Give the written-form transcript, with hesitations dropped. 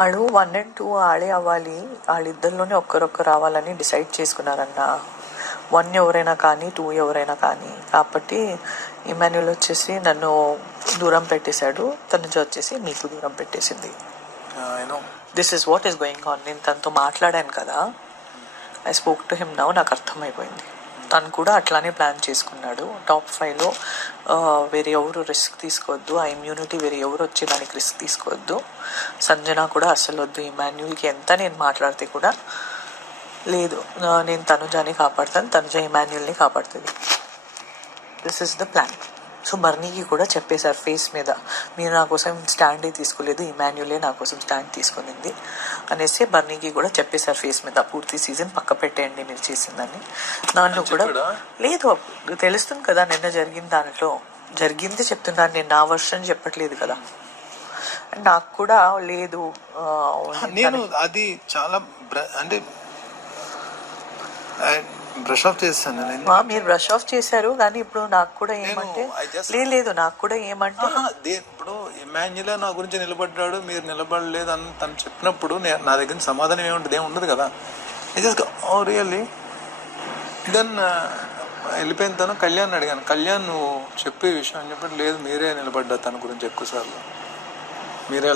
ఆడు 1 and 2 ఆడే అవ్వాలి, వాళ్ళిద్దరిలోనే ఒక్కరొక్కరు రావాలని డిసైడ్ చేసుకున్నారన్న. 1 ఎవరైనా కానీ 2 ఎవరైనా కానీ. కాబట్టి ఇమాన్యుల్ వచ్చేసి నన్ను దూరం పెట్టేశాడు, తనుజ వచ్చేసి మీకు దూరం పెట్టేసింది. This is what is going on. నేను తనతో మాట్లాడాను కదా, I spoke to him now. నాకు అర్థమైపోయింది తను కూడా అట్లానే ప్లాన్ చేసుకున్నాడు. టాప్ 5లో వేరే ఎవరు రిస్క్ తీసుకోవద్దు, ఆ ఇమ్యూనిటీ వేరే ఎవరు వచ్చి దానికి రిస్క్ తీసుకోవద్దు. సంజన కూడా అస్సలు వద్దు. ఇమాన్యుల్కి ఎంత నేను మాట్లాడితే కూడా లేదు, నేను తనుజాని కాపాడుతాను, తనుజ ఇమాన్యుల్ని కాపాడుతుంది. This is the plan. So బర్నీకి కూడా చెప్పేశారు ఫేస్ మీద, మీరు నా కోసం స్టాండే తీసుకోలేదు, ఇమాన్యులే నా కోసం స్టాండ్ తీసుకునింది అనేసి బర్నీకి కూడా చెప్పేశారు ఫేస్ మీద. పూర్తి సీజన్ పక్క పెట్టేయండి మీరు చేసిందని. దాంట్లో కూడా లేదు, తెలుస్తుంది కదా నిన్న జరిగిన దాంట్లో జరిగింది చెప్తున్నాను నేను, నా వర్షన్ చెప్పట్లేదు కదా. అండ్ నాకు కూడా లేదు, నేను అది చాలా అంటే బ్రష్ ఆఫ్ చేస్తాను. మీరు బ్రష్ ఆఫ్ చేశారు కానీ ఇప్పుడు నాకు కూడా ఏమంటే లేదు, నాకు కూడా ఏమంటే ఇప్పుడు ఇమాన్యుల్ నా గురించి నిలబడ్డాడు, మీరు నిలబడలేదు అని తను చెప్పినప్పుడు నా దగ్గర సమాధానం ఏముంటుంది, ఏముండదు కదా. రియల్లీ దెన్ వెళ్ళిపోయిన తను కళ్యాణ్ అడిగాను, కళ్యాణ్ నువ్వు చెప్పే విషయం అని చెప్పి లేదు మీరే నిలబడ్డా తన గురించి ఎక్కువ సార్లు, మీరే